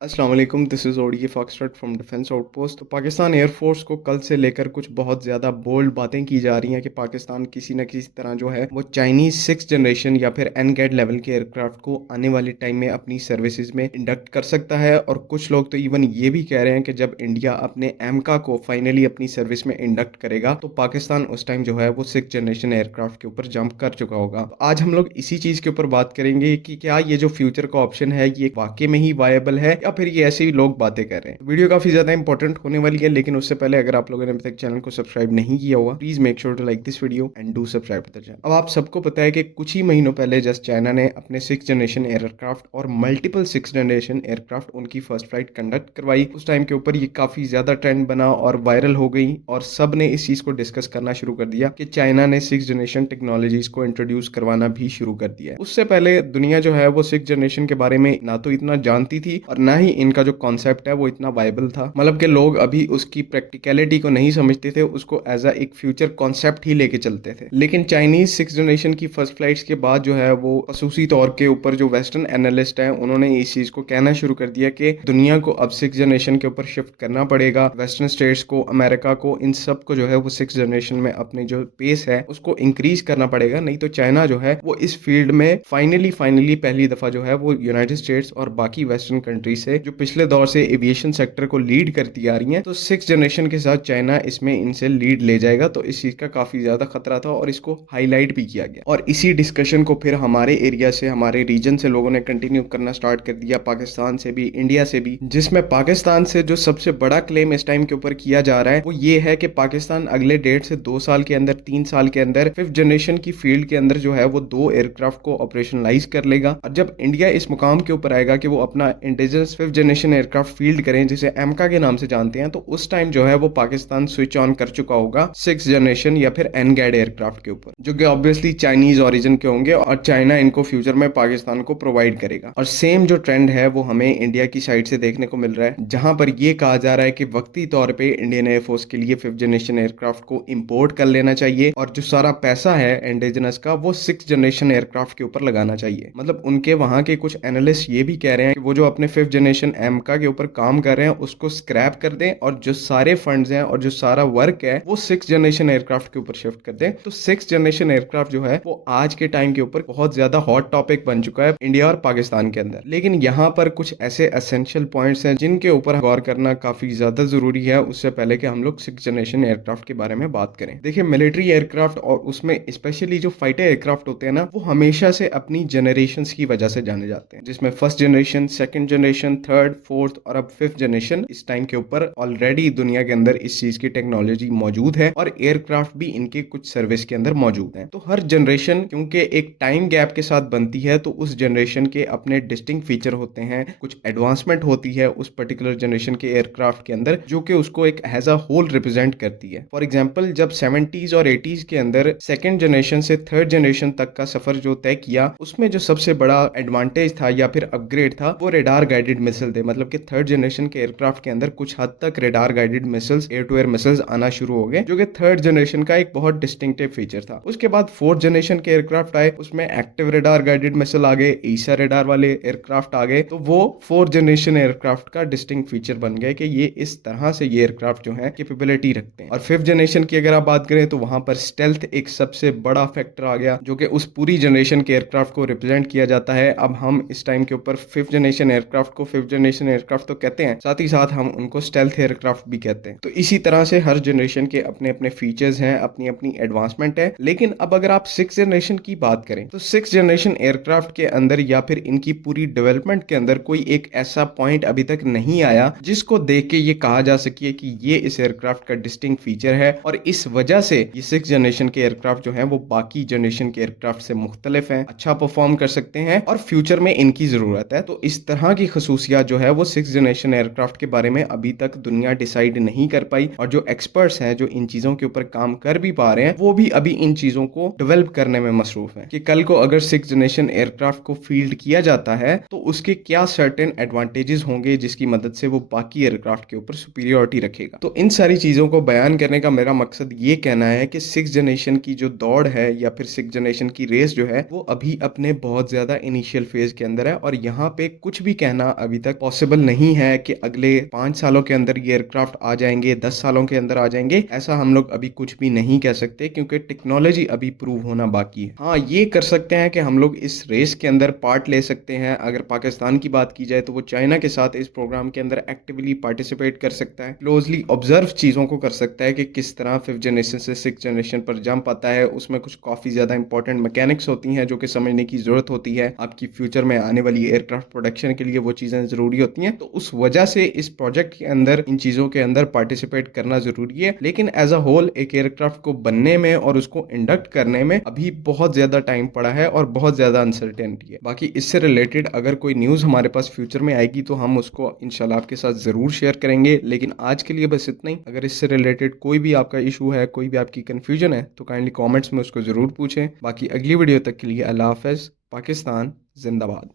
अस्सलाम वालेकुम, this is ODA foxtrot from defence outpost. तो पाकिस्तान एयरफोर्स को कल से लेकर कुछ बहुत ज़्यादा बोल्ड बातें की जा रही हैं कि पाकिस्तान किसी न किसी तरह जो है वो चाइनीज़ सिक्स जनरेशन या फिर एनगैड लेवल के एयरक्राफ्ट को आने वाले टाइम में अपनी सर्विसेज में इंडक्ट कर सकता है। और कुछ लोग तो इवन ये भी कह रहे हैं कि जब इंडिया अपने एमका को फाइनली अपनी सर्विस में इंडक्ट करेगा तो पाकिस्तान उस टाइम जो है वो सिक्स जनरेशन एयरक्राफ्ट के ऊपर जंप कर चुका होगा। तो आज हम लोग इसी चीज़ के ऊपर बात करेंगे कि क्या ये जो फ्यूचर का ऑप्शन है ये वाकई में ही वायबल है या फिर ये ऐसे ही लोग बातें कर रहे हैं। वीडियो काफी ज्यादा इंपॉर्टेंट होने वाली है, लेकिन उससे पहले अगर आप लोगों ने अभी तक चैनल को सब्सक्राइब नहीं किया हुआ, please make sure to like this video and do subscribe to the channel. अब आप सबको पता है कि कुछ ही महीनों पहले जस्ट चाइना ने अपने सिक्स जनरेशन एयरक्राफ्ट और मल्टीपल सिक्स जनरेशन एयरक्राफ्ट उनकी फर्स्ट फ्लाइट कंडक्ट करवाई। उस टाइम के ऊपर ये काफी ज्यादा ट्रेंड बना और वायरल हो गई और सब ने इस चीज को डिस्कस करना शुरू कर दिया कि चाइना ने सिक्स जनरेशन टेक्नोलॉजीज को इंट्रोड्यूस करवाना भी शुरू कर दिया है। उससे पहले दुनिया जो है वो सिक्स जनरेशन के बारे में ना तो इतना जानती थी और ना ही इनका जो कॉन्सेप्ट है वो इतना वायबल था। मतलब कि लोग अभी उसकी प्रैक्टिकलिटी को नहीं समझते थे, उसको एज अ एक फ्यूचर कॉन्सेप्ट ही लेके चलते थे। लेकिन चाइनीज सिक्स जनरेशन की फर्स्ट फ्लाइट्स के बाद जो है वो खसूसी तौर के ऊपर जो वेस्टर्न एनालिस्ट है उन्होंने इस चीज को कहना शुरू कर दिया कि दुनिया को अब सिक्स जनरेशन के ऊपर शिफ्ट करना पड़ेगा। वेस्टर्न स्टेट्स को, अमेरिका को, इन सब को जो है वो सिक्स जनरेशन में अपनी जो पेस है उसको इंक्रीज करना पड़ेगा, नहीं तो चाइना जो है वो इस फील्ड में फाइनली पहली दफा जो है वो यूनाइटेड स्टेट्स और बाकी वेस्टर्न कंट्री से जो पिछले दौर से एविएशन सेक्टर को लीड करती आ रही हैं, तो सिक्स जनरेशन के साथ चाइना इसमें इनसे लीड ले जाएगा। तो इस चीज का काफी ज्यादा खतरा था और इसको हाईलाइट भी किया गया। और इसी डिस्कशन को फिर हमारे एरिया से, हमारे रीजन से लोगों ने कंटिन्यू करना स्टार्ट कर दिया, पाकिस्तान से भी, इंडिया से भी। जिसमें पाकिस्तान से जो सबसे बड़ा क्लेम इस टाइम के ऊपर किया जा रहा है वो ये है कि पाकिस्तान अगले 1.5 से 2 साल के अंदर, 3 साल के अंदर फिफ्थ जनरेशन की फील्ड के अंदर जो है वो 2 एयरक्राफ्ट को ऑपरेशनलाइज कर लेगा। और जब इंडिया इस मुकाम के ऊपर आएगा कि वो अपना indigenous fifth generation aircraft field करें, जिसे एमका के नाम से जानते हैं, तो उस टाइम जो है वो पाकिस्तान स्विच ऑन कर चुका होगा सिक्स जनरेशन या फिर एनगैड एयरक्राफ्ट के ऊपर, जो कि ऑब्वियसली चाइनीज ओरिजिन के होंगे और चाइना इनको फ्यूचर में पाकिस्तान को प्रोवाइड करेगा। और सेम जो ट्रेंड है वो हमें इंडिया की साइड से देखने को मिल रहा है, जहां पर ये कहा जा रहा है कि वक्ती तौर पे इंडियन एयरफोर्स के लिए फिफ्थ जनरेशन एयरक्राफ्ट को इंपोर्ट कर लेना चाहिए और जो सारा पैसा है इंडिजिनस का वो सिक्स जनरेशन एयरक्राफ्ट के ऊपर लगाना चाहिए। मतलब उनके वहां के कुछ एनालिस्ट ये भी कह रहे हैं कि वो जो अपने फिफ्थ जनरेशन एमका के ऊपर काम कर रहे हैं उसको स्क्रैप कर दें और जो सारे फंड्स हैं और जो सारा वर्क है वो सिक्स जनरेशन एयरक्राफ्ट के ऊपर शिफ्ट कर दें। तो सिक्स जनरेशन एयरक्राफ्ट जो है वो आज के टाइम के ऊपर बहुत ज्यादा हॉट टॉपिक बन चुका है इंडिया और पाकिस्तान के अंदर। लेकिन यहाँ पर कुछ ऐसे एसेंशियल पॉइंट्स हैं जिनके ऊपर गौर करना काफी ज्यादा जरूरी है, उससे पहले कि हम लोग सिक्स जनरेशन एयरक्राफ्ट के बारे में बात करें। देखिए, मिलिट्री एयरक्राफ्ट और उसमें स्पेशली जो फाइटर एयरक्राफ्ट होते हैं ना, वो हमेशा से अपनी जनरेशन की वजह से जाने जाते हैं, जिसमें first generation, second generation, third, fourth और अब फिफ्थ जनरेशन इस टाइम के ऊपर ऑलरेडी दुनिया के अंदर इस चीज की टेक्नोलॉजी मौजूद है और एयरक्राफ्ट भी इनके कुछ सर्विस के अंदर मौजूद है। तो हर जनरेशन क्योंकि एक टाइम गैप के साथ बनती है तो उस जनरेशन के अपने डिस्टिंक्ट फीचर होते हैं, कुछ एडवांसमेंट होती है उस पर्टिकुलर जनरेशन के एयरक्राफ्ट के अंदर, जो कि उसको एक एज अ होल रिप्रेजेंट करती है। फॉर एग्जाम्पल, जब 70s और 80s के अंदर सेकेंड जनरेशन से थर्ड जनरेशन तक का सफर जो तय किया, उसमें जो सबसे बड़ा एडवांटेज था या फिर अपग्रेड था वो रेडार गाइडेड मिसाइल थे। मतलब कि थर्ड जनरेशन के एयरक्राफ्ट के अंदर कुछ हद तक radar guided missiles, air to air missiles आना शुरू हो गए, जो कि थर्ड जनरेशन का एक बहुत डिस्टिंक्टिव फीचर था। उसके बाद फोर्थ जनरेशन के एयरक्राफ्ट आए, उसमें एक्टिव रेडार गाइडेड मिसाइल आ गए, ईसा रेडार वाले एयरक्राफ्ट आ गए। तो वो फोर्थ जनरेशन एयरक्राफ्ट का डिस्टिंक्ट फीचर बन गए कि ये इस तरह से ये एयरक्राफ्ट जो है कैपेबिलिटी रखते हैं। और फिफ्थ जनरेशन की अगर आप बात करें तो वहां पर स्टेल्थ एक सबसे बड़ा फैक्टर आ गया, जो कि उस पूरी जनरेशन के एयरक्राफ्ट को रिप्रेजेंट किया जाता है। अब हम इस टाइम के ऊपर फिफ्थ जनरेशन एयरक्राफ्ट को फिफ्थ जनरेशन एयरक्राफ्ट तो कहते हैं, साथ ही साथ हम उनको स्टेल्थ एयरक्राफ्ट भी कहते हैं। तो इसी तरह से हर जनरेशन के अपने अपने फीचर्स हैं, अपनी अपनी एडवांसमेंट है। लेकिन अब अगर आप सिक्स जनरेशन की बात करें तो सिक्स जनरेशन एयरक्राफ्ट के अंदर या फिर इनकी पूरी डेवलपमेंट के अंदर कोई एक ऐसा पॉइंट अभी तक नहीं आया जिसको देख के ये कहा जा सके कि ये इस एयरक्राफ्ट का डिस्टिंक्ट फीचर है और इस वजह से ये सिक्स जनरेशन के एयरक्राफ्ट जो है वो बाकी जनरेशन के एयरक्राफ्ट से मुख्तलिफ हैं, अच्छा परफॉर्म कर सकते हैं और फ्यूचर में इनकी जरूरत है। तो इस तरह की खसूसियात जो है वो सिक्स जनरेशन एयरक्राफ्ट के बारे में अभी तक दुनिया डिसाइड नहीं कर पाई और जो एक्सपर्ट्स हैं, जो इन चीजों के ऊपर काम कर भी पा रहे हैं, वो भी अभी इन चीजों को डेवलप करने में मसरूफ है कि कल को अगर सिक्स जनरेशन एयरक्राफ्ट को फील्ड किया जाता है तो उसके क्या सर्टेन एडवांटेजेस होंगे जिसकी मदद से वो बाकी एयरक्राफ्ट के ऊपर सुपीरियरिटी रखेगा। तो इन सारी चीजों को बयान करने का मेरा मकसद ये कहना है कि सिक्स जनरेशन की जो दौड़ है या फिर सिक्स जनरेशन की रेस जो है वो अभी अपने बहुत ज्यादा इनिशियल फेज के अंदर है और यहाँ पे कुछ भी कहना अभी तक पॉसिबल नहीं है कि अगले 5 सालों के अंदर ये एयरक्राफ्ट आ जाएंगे, 10 सालों के अंदर आ जाएंगे, ऐसा हम लोग अभी कुछ भी नहीं कह सकते क्योंकि टेक्नोलॉजी अभी प्रूव होना बाकी है। हाँ, ये कर सकते हैं कि हम लोग इस रेस के अंदर पार्ट ले सकते हैं। अगर पाकिस्तान की बात की जाए तो वो चाइना के साथ इस प्रोग्राम के अंदर एक्टिवली पार्टिसिपेट कर सकता है, क्लोजली ऑब्जर्व चीज़ों को कर सकता है कि किस तरह 5th जनरेशन से 6th जनरेशन पर जंप आता है। उसमें कुछ काफ़ी ज़्यादा इंपॉर्टेंट मैकेनिक्स होती हैं जो कि समझने की ज़रूरत होती है। आपकी फ्यूचर में आने वाली एयरक्राफ्ट प्रोडक्शन के लिए वो चीज़ें ज़रूरी होती हैं, तो उस वजह से इस प्रोजेक्ट के अंदर इन चीज़ों के अंदर पार्टिसिपेट करना ज़रूरी है। लेकिन एज अ होल एक एयरक्राफ्ट को बनने में और उसको इंडक्ट करने में अभी बहुत ज़्यादा टाइम पड़ा है और बहुत ज़्यादा अनसर्टेनिटी है। बाकी इससे रिलेटेड अगर कोई न्यूज़ हमारे पास फ्यूचर में आएगी तो हम उसको इंशाल्लाह आपके साथ ज़रूर शेयर करेंगे, लेकिन आज के लिए बस इतना ही। अगर इससे रिलेटेड कोई भी आपका इशू है, कोई भी आपकी कन्फ्यूजन है, तो काइंडली कमेंट्स में उसको ज़रूर पूछें। बाकी अगली वीडियो तक के लिए अल्लाह हाफ़िज़। पाकिस्तान जिंदाबाद।